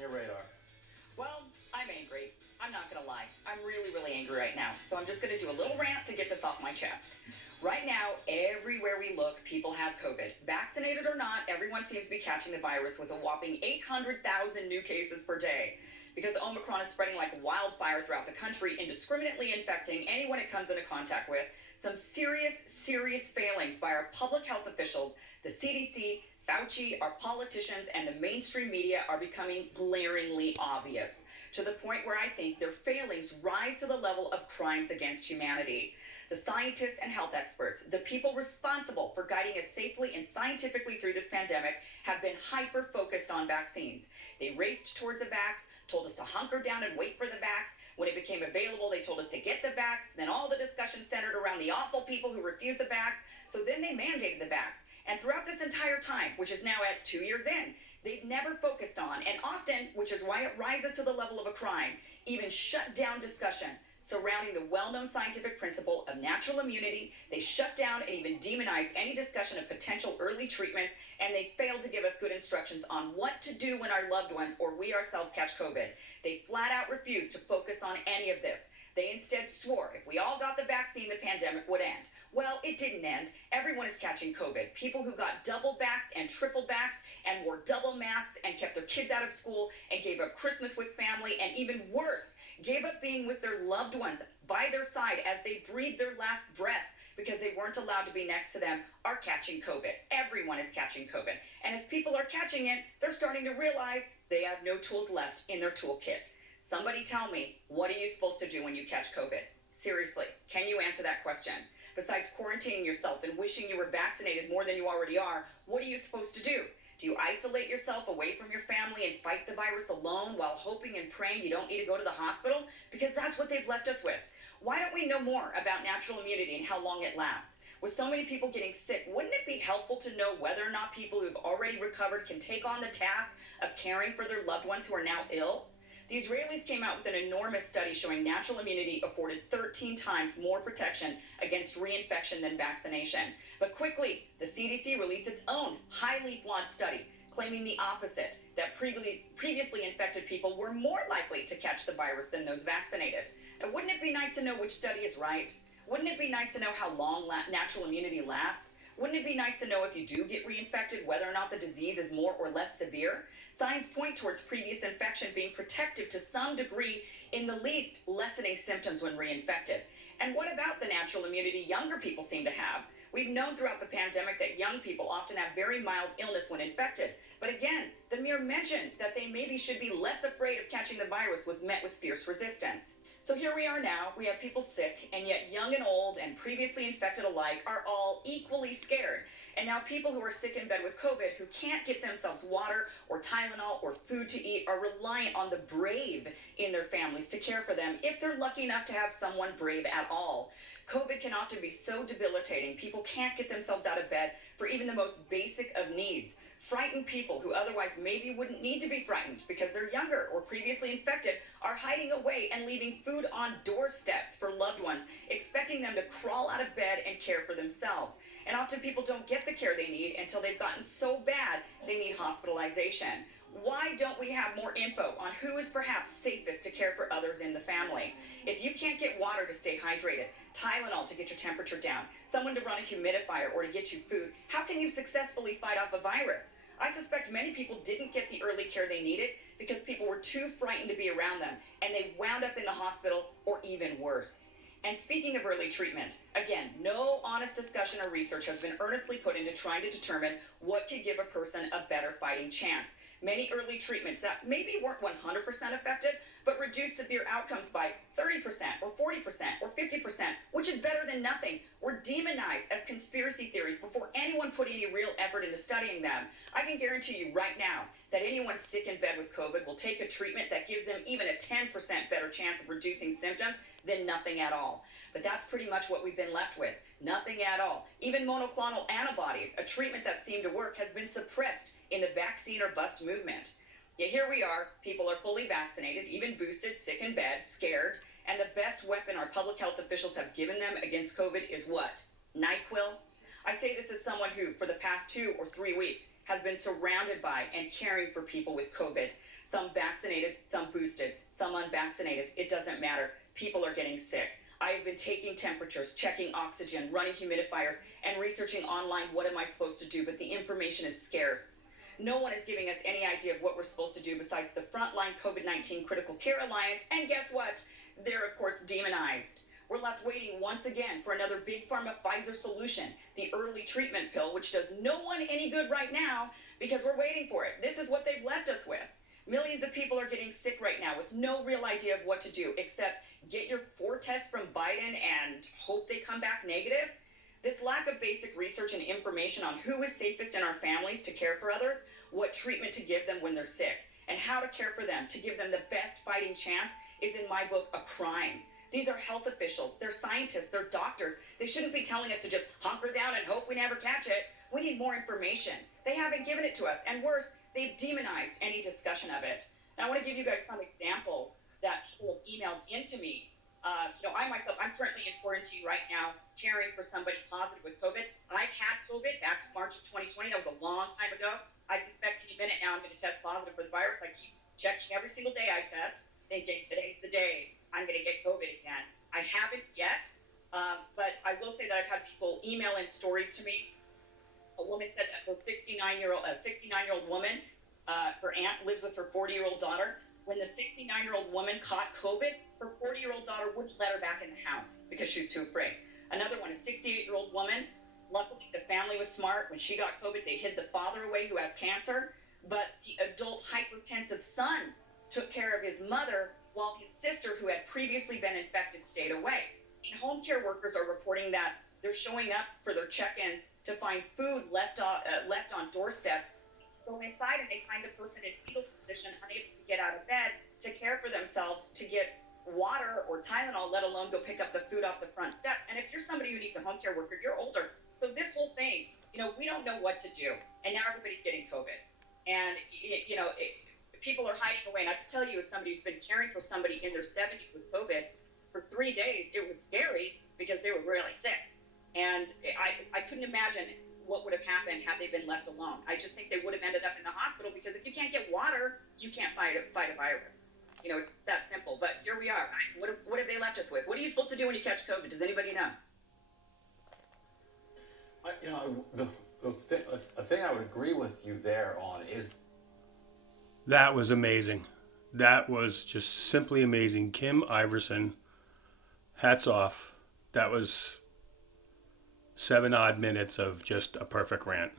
on your radar? Well, I'm angry. I'm not going to lie. I'm really, really angry right now. So I'm just going to do a little rant to get this off my chest. Right now, everywhere we look, people have COVID. Vaccinated or not, everyone seems to be catching the virus with a whopping 800,000 new cases per day. Because Omicron is spreading like wildfire throughout the country, indiscriminately infecting anyone it comes into contact with, some serious, serious failings by our public health officials, the CDC, Fauci, our politicians, and the mainstream media are becoming glaringly obvious, to the point where I think their failings rise to the level of crimes against humanity. The scientists and health experts, the people responsible for guiding us safely and scientifically through this pandemic, have been hyper-focused on vaccines. They raced towards a vax, told us to hunker down and wait for the vax. When it became available, they told us to get the vax. Then all the discussion centered around the awful people who refused the vax. So then they mandated the vax. And throughout this entire time, which is now at 2 years in, they've never focused on, and often, which is why it rises to the level of a crime, even shut down discussion surrounding the well-known scientific principle of natural immunity. They shut down and even demonized any discussion of potential early treatments, and they failed to give us good instructions on what to do when our loved ones or we ourselves catch COVID. They flat out refused to focus on any of this. They instead swore if we all got the vaccine, the pandemic would end. Well, it didn't end. Everyone is catching COVID. People who got double vaxxed and triple vaxxed and wore double masks and kept their kids out of school and gave up Christmas with family, and even worse, gave up being with their loved ones by their side as they breathed their last breaths because they weren't allowed to be next to them, are catching COVID. Everyone is catching COVID. And as people are catching it, they're starting to realize they have no tools left in their toolkit. Somebody tell me, what are you supposed to do when you catch COVID? Seriously, can you answer that question? Besides quarantining yourself and wishing you were vaccinated more than you already are, what are you supposed to do? Do you isolate yourself away from your family and fight the virus alone while hoping and praying you don't need to go to the hospital? Because that's what they've left us with. Why don't we know more about natural immunity and how long it lasts? With so many people getting sick, wouldn't it be helpful to know whether or not people who've already recovered can take on the task of caring for their loved ones who are now ill? The Israelis came out with an enormous study showing natural immunity afforded 13 times more protection against reinfection than vaccination. But quickly, the CDC released its own highly flawed study, claiming the opposite, that previously infected people were more likely to catch the virus than those vaccinated. And wouldn't it be nice to know which study is right? Wouldn't it be nice to know how long natural immunity lasts? Wouldn't it be nice to know if you do get reinfected, whether or not the disease is more or less severe? Signs point towards previous infection being protective to some degree, in the least lessening symptoms when reinfected. And what about the natural immunity younger people seem to have? We've known throughout the pandemic that young people often have very mild illness when infected. But again, the mere mention that they maybe should be less afraid of catching the virus was met with fierce resistance. So here we are now, we have people sick, and yet young and old and previously infected alike are all equally scared. And now people who are sick in bed with COVID who can't get themselves water or Tylenol or food to eat are reliant on the brave in their families to care for them, if they're lucky enough to have someone brave at all. COVID can often be so debilitating, people can't get themselves out of bed for even the most basic of needs. Frightened people who otherwise maybe wouldn't need to be frightened because they're younger or previously infected are hiding away and leaving food on doorsteps for loved ones, expecting them to crawl out of bed and care for themselves. And often people don't get the care they need until they've gotten so bad they need hospitalization. Why don't we have more info on who is perhaps safest to care for others in the family? If you can't get water to stay hydrated, Tylenol to get your temperature down, someone to run a humidifier or to get you food, how can you successfully fight off a virus? I suspect many people didn't get the early care they needed because people were too frightened to be around them, and they wound up in the hospital or even worse. And speaking of early treatment, again, no honest discussion or research has been earnestly put into trying to determine what could give a person a better fighting chance. Many early treatments that maybe weren't 100% effective, but reduced severe outcomes by 30% or 40% or 50%, which is better than nothing, were demonized as conspiracy theories before anyone put any real effort into studying them. I can guarantee you right now that anyone sick in bed with COVID will take a treatment that gives them even a 10% better chance of reducing symptoms than nothing at all. But that's pretty much what we've been left with. Nothing at all. Even monoclonal antibodies, a treatment that seemed to work, has been suppressed in the vaccine or bust movement. Yet here we are, people are fully vaccinated, even boosted, sick in bed, scared, and the best weapon our public health officials have given them against COVID is what? NyQuil? I say this as someone who, for the past 2 or 3 weeks, has been surrounded by and caring for people with COVID. Some vaccinated, some boosted, some unvaccinated. It doesn't matter. People are getting sick. I have been taking temperatures, checking oxygen, running humidifiers, and researching online what am I supposed to do, but the information is scarce. No one is giving us any idea of what we're supposed to do besides the Frontline COVID-19 Critical Care Alliance, and guess what? They're, of course, demonized. We're left waiting once again for another big pharma Pfizer solution, the early treatment pill, which does no one any good right now because we're waiting for it. This is what they've left us with. Millions of people are getting sick right now with no real idea of what to do except get your 4 tests from Biden and hope they come back negative. This lack of basic research and information on who is safest in our families to care for others, what treatment to give them when they're sick, and how to care for them to give them the best fighting chance is, in my book, a crime. These are health officials. They're scientists. They're doctors. They shouldn't be telling us to just hunker down and hope we never catch it. We need more information. They haven't given it to us. And worse, they've demonized any discussion of it. Now, I want to give you guys some examples that people have emailed into me. I myself, I'm currently in quarantine right now, caring for somebody positive with COVID. I've had COVID back in March of 2020. That was a long time ago. I suspect any minute now I'm going to test positive for the virus. I keep checking every single day I test, thinking today's the day I'm going to get COVID again. I haven't yet, but I will say that I've had people email in stories to me. A woman said that a 69-year-old woman, her aunt lives with her 40-year-old daughter. When the 69-year-old woman caught COVID, her 40-year-old daughter wouldn't let her back in the house because she was too afraid. Another one, a 68-year-old woman. Luckily, the family was smart. When she got COVID, they hid the father away who has cancer. But the adult hypertensive son took care of his mother while his sister, who had previously been infected, stayed away. And home care workers are reporting that they're showing up for their check-ins to find food left on doorsteps. Go inside and they find the person in fetal position, unable to get out of bed to care for themselves, to get water or Tylenol, let alone go pick up the food off the front steps. And if you're somebody who needs a home care worker, you're older. So this whole thing, we don't know what to do. And now everybody's getting COVID. And, people are hiding away. And I can tell you, as somebody who's been caring for somebody in their 70s with COVID, for 3 days, it was scary because they were really sick. And I couldn't imagine what would have happened had they been left alone. I just think they would have ended up in the hospital because if you can't get water, you can't fight a virus. It's that simple. But here we are. What have they left us with? What are you supposed to do when you catch COVID? Does anybody know? The thing I would agree with you there on is... That was amazing. That was just simply amazing. Kim Iversen, hats off. That was 7 odd minutes of just a perfect rant.